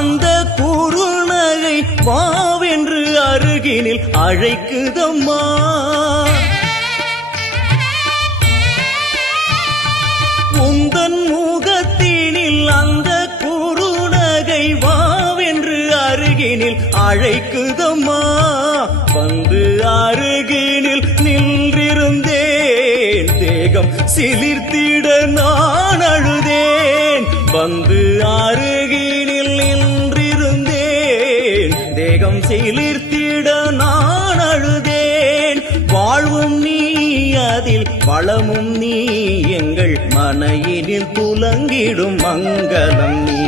அந்த குறுநகை வாவென்று அருகினில் அழைக்குதம்மா. உந்தன் முகத்தினில் அந்த குறுநகை வாவென்று அருகினில் அழைக்குதம்மா. வந்து அருகினில் நின்றிருந்தேன், தேகம் சிலிர்த்திட நான் அழுதேன். வந்து அருகினில் நின்றிருந்தேன், தேகம் சிலிர்த்திட நான் அழுதேன். வாழ்வும் நீ அதில் வளமும் நீ, எங்கள் மனையினில் துலங்கிடும் மங்களம் நீ.